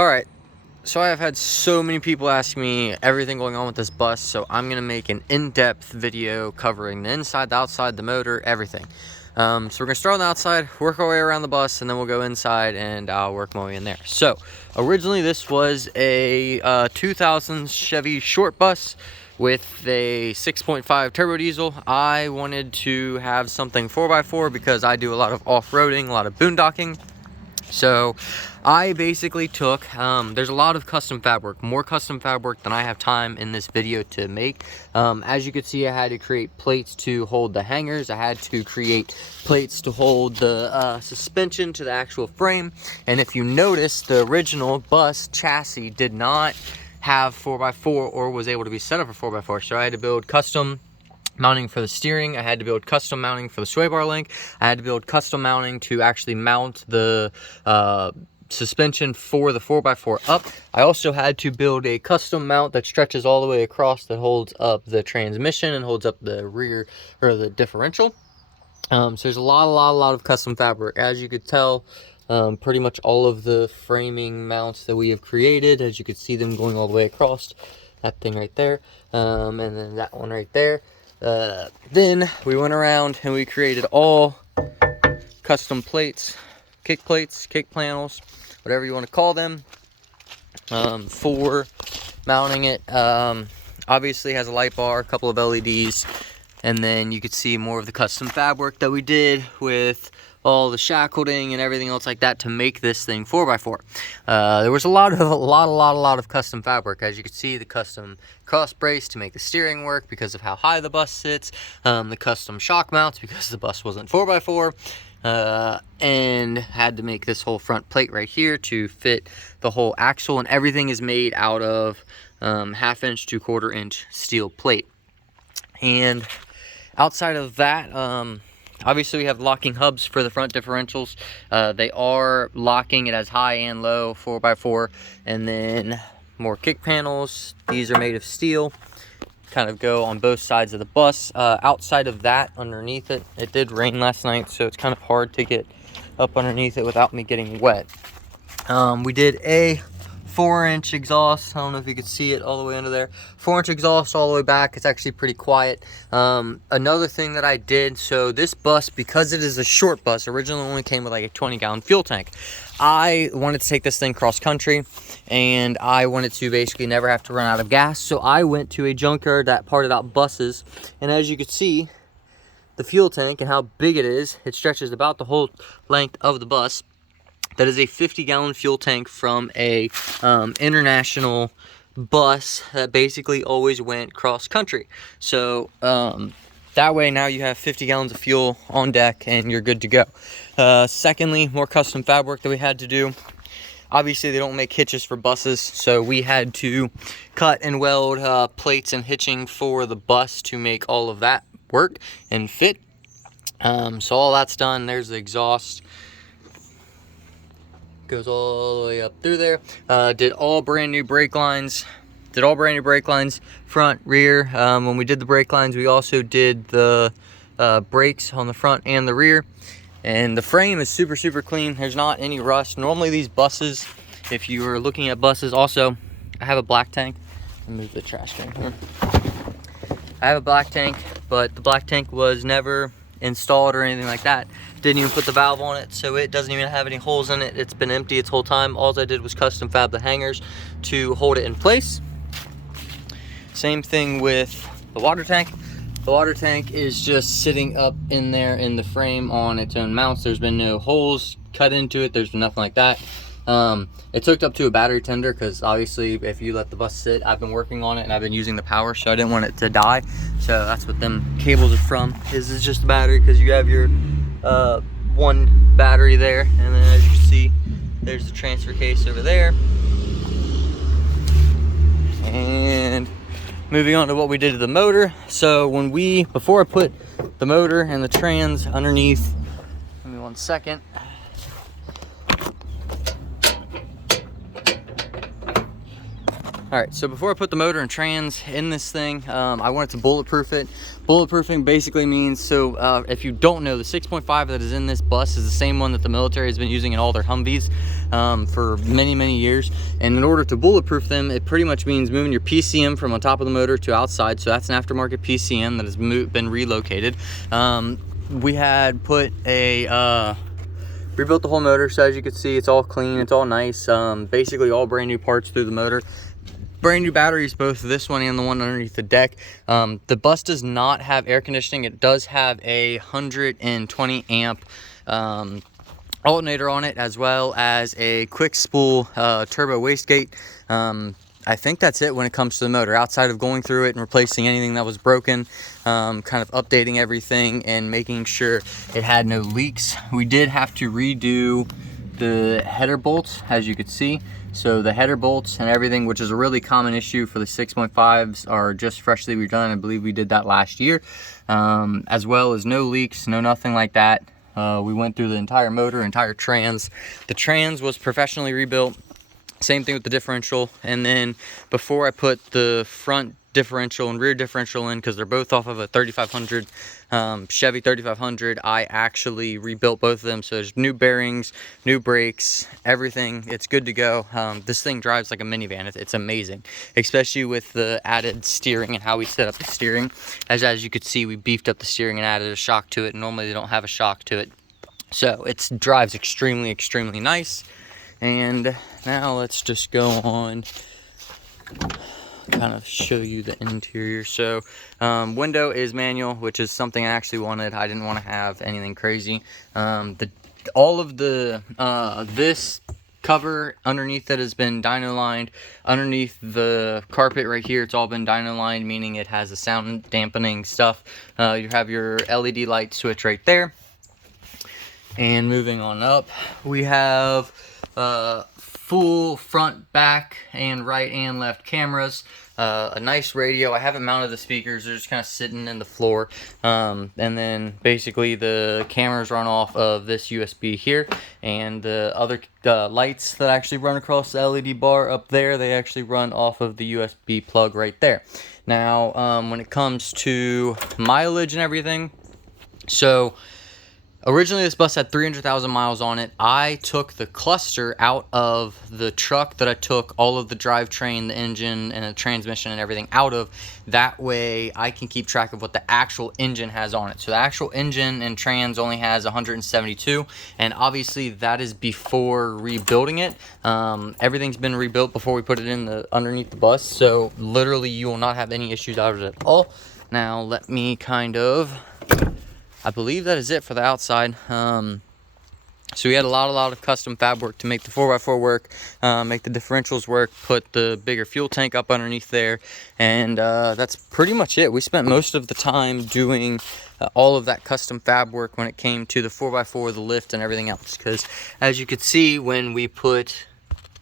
Alright, so I have had so many people ask me everything going on with this bus, so I'm going to make an in-depth video covering the inside, the outside, the motor, everything. So we're going to start on the outside, work our way around the bus, and then we'll go inside and I'll work my way in there. So, originally this was a 2000 Chevy short bus with a 6.5 turbo diesel. I wanted to have something 4x4 because I do a lot of off-roading, a lot of boondocking. So I basically took, there's a lot of custom fab work, more custom fab work than I have time in this video to make. As you can see, I had to create plates to hold the hangers. I had to create plates to hold the suspension to the actual frame. And if you notice, the original bus chassis did not have 4x4 or was able to be set up for 4x4. So I had to build custom mounting for the steering. I had to build custom mounting for the sway bar link. I had to build custom mounting to actually mount the suspension for the 4x4 up. I also had to build a custom mount that stretches all the way across, that holds up the transmission and holds up the rear or the differential. So there's a lot of custom fabric. As you could tell, pretty much all of the framing mounts that we have created, as you could see them going all the way across, that thing right there, and then that one right there. Then we went around and we created all custom plates, kick panels, whatever you want to call them, for mounting it. Obviously has a light bar, a couple of LEDs, and then you could see more of the custom fab work that we did with all the shackling and everything else like that to make this thing 4x4. There was a lot of custom fabric. As you can see, the custom cross brace to make the steering work because of how high the bus sits, the custom shock mounts because the bus wasn't 4x4, and had to make this whole front plate right here to fit the whole axle, and everything is made out of 1/2 inch to 1/4 inch steel plate. And outside of that, obviously we have locking hubs for the front differentials. They are locking it as high and low 4x4, and then more kick panels. These are made of steel, kind of go on both sides of the bus. Outside of that, underneath it, it did rain last night, so it's kind of hard to get up underneath it without me getting wet. We did a 4-inch exhaust. I don't know if you could see it all the way under there. 4-inch exhaust all the way back. It's actually pretty quiet. Another thing that I did, so this bus, because it is a short bus, originally only came with like a 20-gallon fuel tank. I wanted to take this thing cross country, and I wanted to basically never have to run out of gas. So I went to a junkyard that parted out buses, and as you can see, the fuel tank and how big it is, it stretches about the whole length of the bus. That is a 50-gallon fuel tank from a international bus that basically always went cross country. So that way now you have 50 gallons of fuel on deck and you're good to go. Secondly, more custom fab work that we had to do. Obviously they don't make hitches for buses, so we had to cut and weld plates and hitching for the bus to make all of that work and fit. So all that's done. There's the exhaust. Goes all the way up through there. Did all brand new brake lines. Front, rear. When we did the brake lines, we also did the brakes on the front and the rear. And the frame is super clean. There's not any rust. Normally these buses, if you are looking at buses, also I have a black tank. Let me move the trash can here. I have a black tank, but the black tank was never installed or anything like that. Didn't even put the valve on it, so it doesn't even have any holes in it. It's been empty its whole time. All I did was custom fab the hangers to hold it in place. Same thing with the water tank. The water tank is just sitting up in there in the frame on its own mounts. There's been no holes cut into it. There's been nothing like that. It's hooked up to a battery tender because obviously if you let the bus sit, I've been working on it and I've been using the power, so I didn't want it to die. So that's what them cables are from. This is just a battery because you have your one battery there, and then as you can see, there's the transfer case over there. And moving on to what we did to the motor. So before I put the motor and the trans underneath, give me 1 second. All right, so before I put the motor and trans in this thing, I wanted to bulletproof it. Bulletproofing basically means, so if you don't know, the 6.5 that is in this bus is the same one that the military has been using in all their Humvees for many, many years. And in order to bulletproof them, it pretty much means moving your PCM from on top of the motor to outside. So that's an aftermarket PCM that has been relocated. We had put a, rebuilt the whole motor, so as you can see, it's all clean, it's all nice. Basically all brand new parts through the motor. Brand new batteries, both this one and the one underneath the deck. The bus does not have air conditioning. It does have a 120 amp alternator on it, as well as a quick spool turbo wastegate. I think that's it when it comes to the motor, outside of going through it and replacing anything that was broken, kind of updating everything and making sure it had no leaks. We did have to redo the header bolts, as you could see. So the header bolts and everything, which is a really common issue for the 6.5s, are just freshly redone. I believe we did that last year, as well as no leaks, no nothing like that. We went through the entire motor, entire trans. The trans was professionally rebuilt. Same thing with the differential. And then before I put the front differential and rear differential in, because they're both off of a 3500 Chevy 3500, I actually rebuilt both of them. So there's new bearings, new brakes, everything. It's good to go. This thing drives like a minivan. It's amazing, especially with the added steering and how we set up the steering. As you could see, we beefed up the steering and added a shock to it. Normally they don't have a shock to it, so it drives extremely, extremely nice. And now let's just go on, kind of show you the interior. So window is manual, which is something I actually wanted. I didn't want to have anything crazy. All of the this cover underneath it has been dyno lined. Underneath the carpet right here, it's all been dyno lined, meaning it has a sound dampening stuff. You have your LED light switch right there. And moving on up, we have full front, back, and right and left cameras. A nice radio. I haven't mounted the speakers, they're just kind of sitting in the floor. And then basically the cameras run off of this USB here, and the other lights that actually run across the LED bar up there, they actually run off of the USB plug right there. Now when it comes to mileage and everything, so originally this bus had 300,000 miles on it. I took the cluster out of the truck that I took all of the drivetrain, the engine, and the transmission and everything out of. That way I can keep track of what the actual engine has on it. So the actual engine and trans only has 172, and obviously that is before rebuilding it. Everything's been rebuilt before we put it in underneath the bus, so literally you will not have any issues out of it at all. Now let me I believe that is it for the outside. So we had a lot of custom fab work to make the 4x4 work, make the differentials work, put the bigger fuel tank up underneath there, and that's pretty much it. We spent most of the time doing all of that custom fab work when it came to the 4x4, the lift, and everything else. Because as you could see, when we put,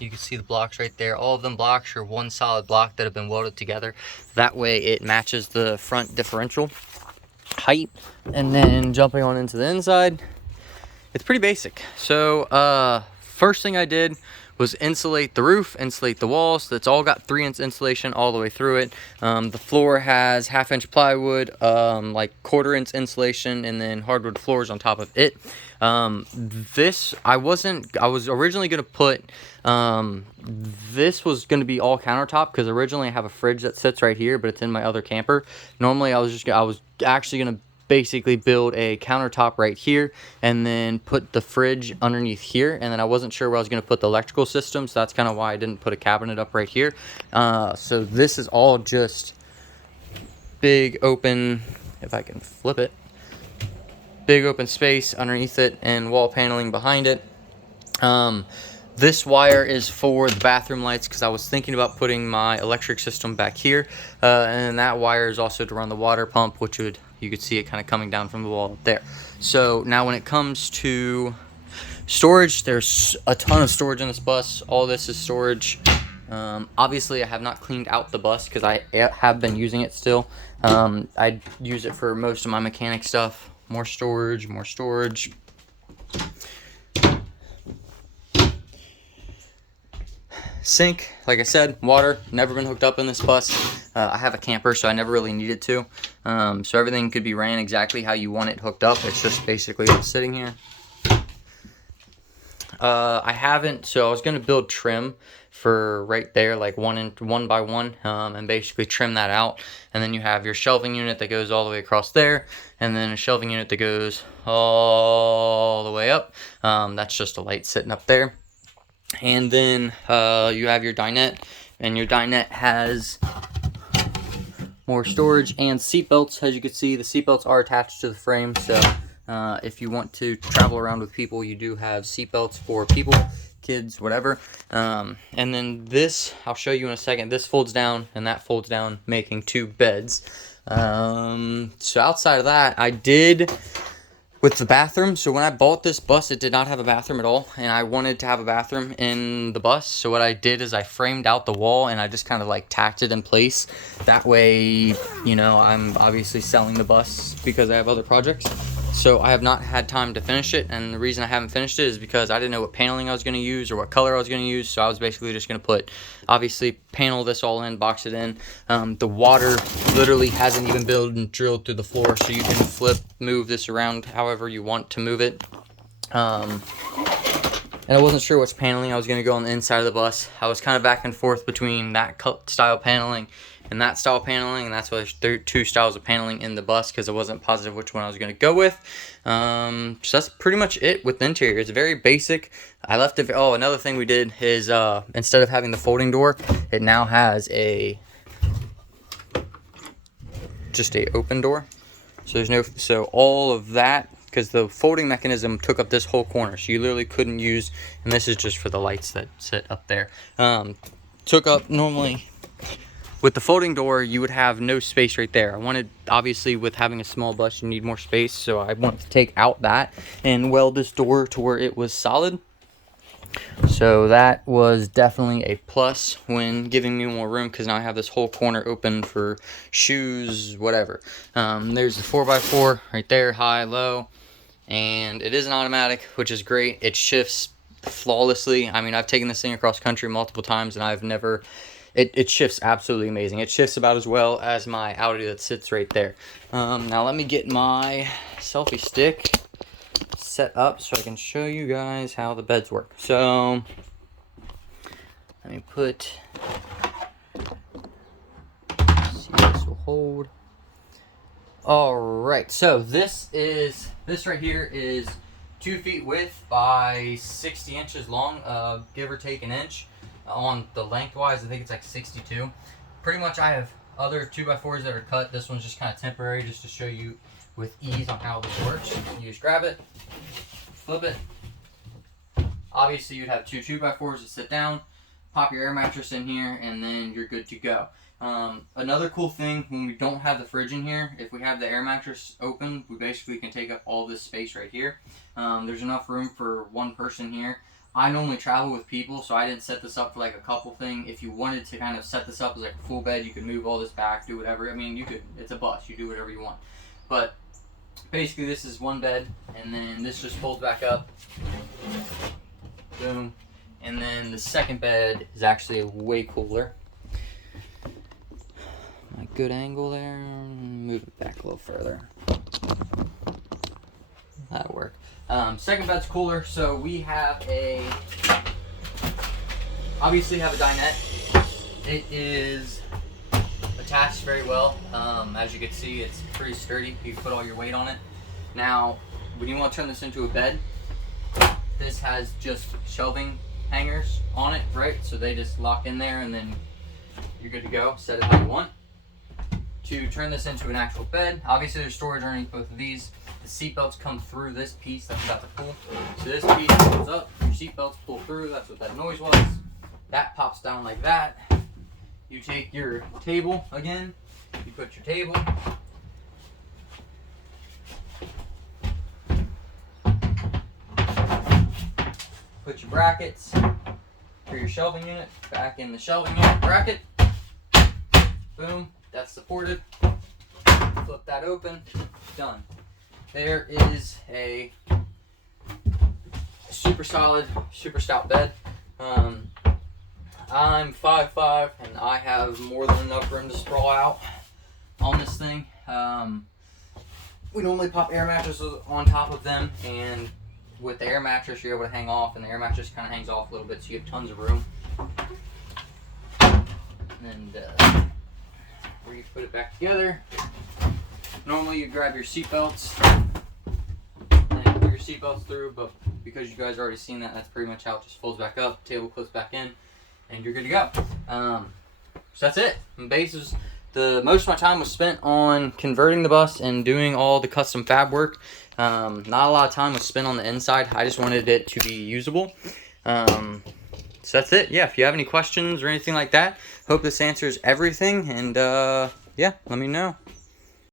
you can see the blocks right there. All of them blocks are one solid block that have been welded together. That way it matches the front differential height. And then jumping on into the inside, it's pretty basic. So first thing I did was insulate the roof, insulate the walls. That's all got 3-inch insulation all the way through it. The floor has 1/2-inch plywood, like 1/4-inch insulation, and then hardwood floors on top of it. This I was originally gonna put this was going to be all countertop, because originally I have a fridge that sits right here, but it's in my other camper. Normally I was actually going to basically build a countertop right here and then put the fridge underneath here, and then I wasn't sure where I was going to put the electrical system, so that's kind of why I didn't put a cabinet up right here. So this is all just big open, if I can flip it, big open space underneath it and wall paneling behind it. This wire is for the bathroom lights, because I was thinking about putting my electric system back here, and then that wire is also to run the water pump, which you could see it kind of coming down from the wall up there. So now when it comes to storage, there's a ton of storage in this bus. All this is storage. Obviously I have not cleaned out the bus because I have been using it still. I use it for most of my mechanic stuff. More storage, more storage. sink, like I said, water, never been hooked up in this bus. I have a camper, so I never really needed to. So everything could be ran exactly how you want it hooked up. It's just basically sitting here. I haven't, so I was going to build trim for right there, like one by one, and basically trim that out. And then you have your shelving unit that goes all the way across there, and then a shelving unit that goes all the way up. That's just a light sitting up there. And then you have your dinette, and your dinette has more storage and seat belts. As you can see, the seat belts are attached to the frame, so if you want to travel around with people, you do have seat belts for people, kids, whatever. And then this, I'll show you in a second, this folds down and that folds down, making 2 beds. So outside of that, I did with the bathroom. So when I bought this bus, it did not have a bathroom at all, and I wanted to have a bathroom in the bus. So what I did is I framed out the wall and I just kind of like tacked it in place. That way, you know, I'm obviously selling the bus because I have other projects. So I have not had time to finish it, and the reason I haven't finished it is because I didn't know what paneling I was going to use or what color I was going to use. So I was basically just going to put, obviously, panel this all in, box it in. The water literally hasn't even been drilled through the floor, so you can move this around however you want to move it. And I wasn't sure which paneling I was going to go on the inside of the bus. I was kind of back and forth between that style paneling and that style paneling, and that's why there's 2 styles of paneling in the bus, because I wasn't positive which one I was going to go with. So that's pretty much it with the interior. It's very basic. I left it. Oh, another thing we did is instead of having the folding door, it now has just a open door. So there's no, so all of that, because the folding mechanism took up this whole corner, so you literally couldn't use, and this is just for the lights that sit up there, took up normally. With the folding door, you would have no space right there. I wanted, obviously, with having a small bus, you need more space, so I wanted to take out that and weld this door to where it was solid. So that was definitely a plus when giving me more room, because now I have this whole corner open for shoes, whatever. There's the 4x4 right there, high, low, and it is an automatic, which is great. It shifts flawlessly. I mean, I've taken this thing across country multiple times, and I've never... It shifts absolutely amazing. It shifts about as well as my Audi that sits right there. Now let me get my selfie stick set up so I can show you guys how the beds work. So let me put, see if this will hold. Alright, so this right here is 2 feet width by 60 inches long, give or take an inch. On the lengthwise, I think it's like 62. Pretty much I have other 2x4s that are cut. This one's just kind of temporary, just to show you with ease on how this works. You just grab it, flip it. Obviously you'd have 2 2x4s to sit down, pop your air mattress in here, and then you're good to go. Another cool thing, when we don't have the fridge in here, if we have the air mattress open, we basically can take up all this space right here. There's enough room for one person here. I normally travel with people, so I didn't set this up for like a couple thing. If you wanted to kind of set this up as like a full bed, you could move all this back, do whatever. I mean, you could, it's a bus, you do whatever you want. But basically this is one bed, and then this just folds back up. Boom. And then the second bed is actually way cooler. My good angle there. Move it back a little further. That'll work. Second bed's cooler, so we have obviously have a dinette. It is attached very well. As you can see, it's pretty sturdy. You can put all your weight on it. Now, when you want to turn this into a bed, this has just shelving hangers on it, right? So they just lock in there, and then you're good to go. Set it how you want. To turn this into an actual bed, obviously there's storage underneath both of these. The seat belts come through this piece that's about to pull. So this piece pulls up, your seat belts pull through, that's what that noise was. That pops down like that. You take your table again, you put your table. Put your brackets for your shelving unit back in the shelving unit bracket. Boom. That's supported. Flip that open. Done. There is a super solid, super stout bed. I'm 5'5", and I have more than enough room to sprawl out on this thing. We normally pop air mattresses on top of them, and with the air mattress you're able to hang off, and the air mattress kind of hangs off a little bit, so you have tons of room. And where you put it back together, normally you grab your seat belts and put your seat belts through, but because you guys already seen that, that's pretty much how it just folds back up, table clips back in, and you're good to go. So that's it. Most of my time was spent on converting the bus and doing all the custom fab work. Not a lot of time was spent on the inside. I just wanted it to be usable. So that's it. Yeah, if you have any questions or anything like that, hope this answers everything. And yeah, let me know.